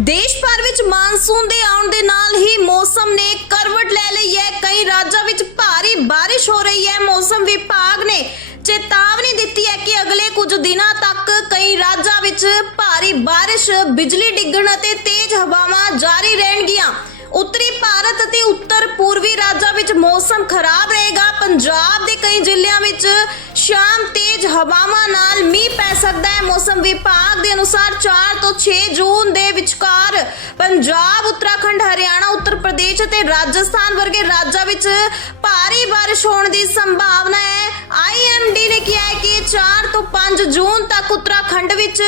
ਦੇਸ਼ ਭਰ ਵਿੱਚ ਮਾਨਸੂਨ ਦੇ ਆਉਣ ਦੇ ਨਾਲ ਹੀ ਮੌਸਮ ਨੇ ਕਰਵਟ ਲੈ ਲਈ ਹੈ। ਕਈ ਰਾਜਾਂ ਵਿੱਚ ਭਾਰੀ ਬਾਰਿਸ਼ ਹੋ ਰਹੀ ਹੈ। ਮੌਸਮ ਵਿਭਾਗ ਨੇ ਚੇਤਾਵਨੀ ਦਿੱਤੀ ਹੈ ਕਿ ਅਗਲੇ ਕੁਝ ਦਿਨਾਂ ਤੱਕ ਕਈ ਰਾਜਾਂ ਵਿੱਚ ਭਾਰੀ ਬਾਰਿਸ਼, ਬਿਜਲੀ ਡਿੱਗਣ ਅਤੇ ਤੇਜ਼ ਹਵਾਵਾਂ ਜਾਰੀ ਰਹਿਣਗੀਆਂ। ਉੱਤਰੀ ਭਾਰਤ ਅਤੇ ਉੱਤਰ ਪੂਰਬੀ ਰਾਜਾਂ ਵਿੱਚ ਮੌਸਮ ਖਰਾਬ ਰਹੇਗਾ। ਪੰਜਾਬ ਦੇ ਕਈ ਜ਼ਿਲ੍ਹਿਆਂ ਵਿੱਚ ਸ਼ਾਮ ਤੇਜ਼ ਹਵਾਵਾਂ ਨਾਲ ਮੀਂਹ ਪੈ ਸਕਦਾ ਹੈ। ਮੌਸਮ ਵਿਭਾਗ ਦੇ ਅਨੁਸਾਰ 4 ਤੋਂ 6 ਜੂਨ ਦੇ ਵਿਚਕਾਰ ਪੰਜਾਬ, ਉੱਤਰਾਖੰਡ, ਹਰਿਆਣਾ, ਉੱਤਰ ਪ੍ਰਦੇਸ਼ ਅਤੇ ਰਾਜਸਥਾਨ ਵਰਗੇ ਰਾਜਾਂ ਵਿੱਚ ਭਾਰੀ ਬਾਰਿਸ਼ ਹੋਣ ਦੀ ਸੰਭਾਵਨਾ ਹੈ। ਆਈਐਮਡੀ ਨੇ ਕਿਹਾ ਹੈ ਕਿ 4 ਤੋਂ 5 ਜੂਨ ਤੱਕ ਉੱਤਰਾਖੰਡ ਵਿੱਚ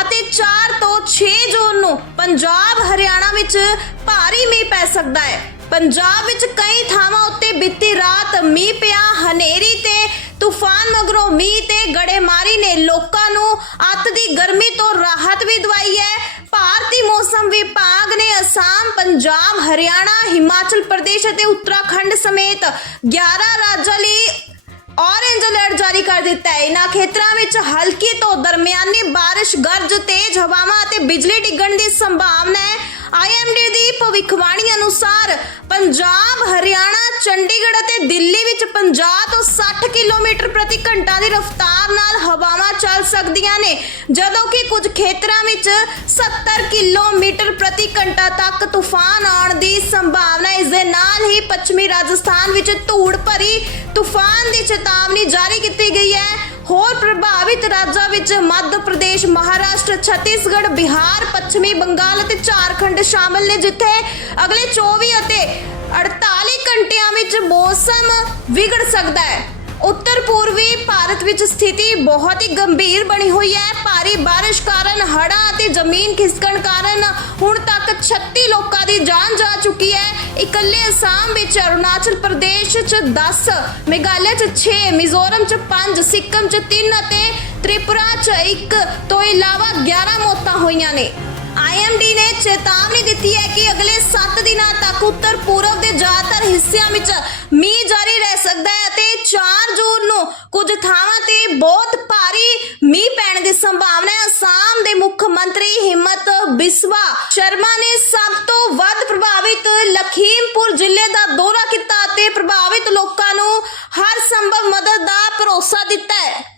ਅਤੇ 4 ਤੋਂ 6 ਜੂਨ ਨੂੰ ਪੰਜਾਬ, ਹਰਿਆਣਾ ਵਿੱਚ ਭਾਰੀ ਮੀਂਹ ਪੈ ਸਕਦਾ ਹੈ। ਪੰਜਾਬ ਵਿੱਚ ਕਈ ਥਾਵਾਂ ਉੱਤੇ ਬੀਤੀ ਰਾਤ ਮੀਂਹ ਪਿਆ। ਹਨੇਰੀ ਤੇ ਤੂਫਾਨ ਮਗਰੋਂ ਮੀਂਹ ਤੇ ਗੜੇਮਾਰੀ ਨੇ ਲੋਕਾਂ ਨੂੰ ਅੱਤ ਦੀ ਗਰਮੀ ਤੋਂ ਰਾਹਤ ਵੀ ਦਵਾਈ ਹੈ। ਮੌਸਮ ਵਿਭਾਗ ਨੇ ਅਸਾਮ, ਪੰਜਾਬ, ਹਰਿਆਣਾ, ਹਿਮਾਚਲ ਪ੍ਰਦੇਸ਼ ਅਤੇ ਉੱਤਰਾਖੰਡ ਸਮੇਤ 11 ਰਾਜਾਂ ਲਈ ਔਰੇਂਜ ਅਲਰਟ ਜਾਰੀ ਕਰ ਦਿੱਤਾ ਹੈ। ਇਨ੍ਹਾਂ ਖੇਤਰਾਂ ਵਿੱਚ ਹਲਕੀ ਤੋਂ ਦਰਮਿਆਨੀ ਬਾਰਿਸ਼, ਗਰਜ, ਤੇਜ਼ ਹਵਾਵਾਂ ਅਤੇ ਬਿਜਲੀ ਡਿੱਗਣ ਦੀ ਸੰਭਾਵਨਾ ਹੈ। ਆਈਐਮਡੀ ਦੀ ਭਵਿੱਖਬਾਣੀ ਅਨੁਸਾਰ ਪੰਜਾਬ, ਹਰਿਆਣਾ, ਚੰਡੀਗੜ੍ਹ ਅਤੇ ਦਿੱਲੀ ਵਿੱਚ 50 ਤੋਂ 60 ਕਿਲੋਮੀਟਰ ਪ੍ਰਤੀ ਘੰਟਾ ਦੀ ਰਫ਼ਤਾਰ ਨਾਲ ਹਵਾਵਾਂ ਚੱਲ ਸਕਦੀਆਂ ਨੇ, ਜਦੋਂ ਕਿ ਕੁਝ ਖੇਤਰਾਂ ਵਿੱਚ 70 ਕਿਲੋਮੀਟਰ ਪ੍ਰਤੀ ਘੰਟਾ ਤੱਕ ਤੂਫਾਨ ਆਉਣ ਦੀ ਸੰਭਾਵਨਾ ਇਸ ਦੇ ਨਾਲ ਹੀ ਪੱਛਮੀ ਰਾਜਸਥਾਨ ਵਿੱਚ ਧੂੜ ਭਰੀ ਤੂਫਾਨ ਦੀ ਚੇਤਾਵਨੀ ਜਾਰੀ ਕੀਤੀ ਗਈ ਹੈ। ਹੋਰ ਪ੍ਰਭਾਵਿਤ ਰਾਜਾਂ ਵਿੱਚ ਮੱਧ ਪ੍ਰਦੇਸ਼, ਮਹਾਰਾਸ਼ਟਰ, ਛੱਤੀਸਗੜ੍ਹ, ਬਿਹਾਰ, ਪੱਛਮੀ ਬੰਗਾਲ ਅਤੇ ਝਾਰਖੰਡ ਸ਼ਾਮਲ ਨੇ, ਜਿੱਥੇ ਅਗਲੇ 24 ਅਤੇ 48 ਘੰਟਿਆਂ ਵਿੱਚ ਮੌਸਮ ਵਿਗੜ ਸਕਦਾ ਹੈ। ਉੱਤਰ ਪੂਰਬੀ ਭਾਰਤ ਵਿੱਚ ਸਥਿਤੀ ਬਹੁਤ ਹੀ ਗੰਭੀਰ ਬਣੀ ਹੋਈ ਹੈ। ਭਾਰੀ ਬਾਰਿਸ਼ ਕਾਰਨ ਹੜ੍ਹਾਂ ਅਤੇ ਜ਼ਮੀਨ ਖਿਸਕਣ ਕਾਰਨ ਹੁਣ ਤੱਕ 36 ਲੋਕਾਂ ਦੀ ਜਾਨ ਜਾ ਚੁੱਕੀ ਹੈ। ਇਕੱਲੇ ਅਸਾਮ ਵਿੱਚ ਅਰੁਣਾਚਲ ਪ੍ਰਦੇਸ਼ 'ਚ 10 ਮੇਘਾਲਿਆ 'ਚ 6 ਮਿਜ਼ੋਰਮ 'ਚ 5 ਸਿੱਕਮ 'ਚ 3 ਅਤੇ ਤ੍ਰਿਪੁਰਾ 'ਚ 1 ਤੋਂ ਇਲਾਵਾ 11 ਮੌਤਾਂ ਹੋਈਆਂ ਨੇ। ਆਈਐਮਡੀ ਨੇ ਚੇਤਾਵਨੀ ਦਿੱਤੀ ਹੈ ਕਿ ਅਗਲੇ 7 ਦਿਨਾਂ ਤੱਕ ਉੱਤਰ ਪੂਰਬ ਦੇ ਜ਼ਿਆਦਾਤਰ ਹਿੱਸਿਆਂ ਵਿੱਚ ਮੀਂਹ ਜਾਰੀ ਰਹਿ ਸਕਦਾ ਹੈ ਅਤੇ 4 ਜੂਨ ਨੂੰ ਕੁਝ ਥਾਵਾਂ ਤੇ ਬਹੁਤ ਭਾਰੀ ਮੀਂਹ ਪੈਣ ਦੀ ਸੰਭਾਵਨਾ ਹੈ। ਅਸਾਮ ਦੇ ਮੁੱਖ ਮੰਤਰੀ ਹਿੰਮਤ ਬਿਸਵਾ ਸ਼ਰਮਾ ਨੇ ਸਭ ਤੋਂ ਵੱਧ ਪ੍ਰਭਾਵਿਤ ਲਖੀਮਪੁਰ ਜ਼ਿਲ੍ਹੇ ਦਾ ਦੌਰਾ ਕੀਤਾ ਅਤੇ ਪ੍ਰਭਾਵਿਤ ਲੋਕਾਂ ਨੂੰ ਹਰ ਸੰਭਵ ਮਦਦ ਦਾ ਭਰੋਸਾ ਦਿੱਤਾ ਹੈ।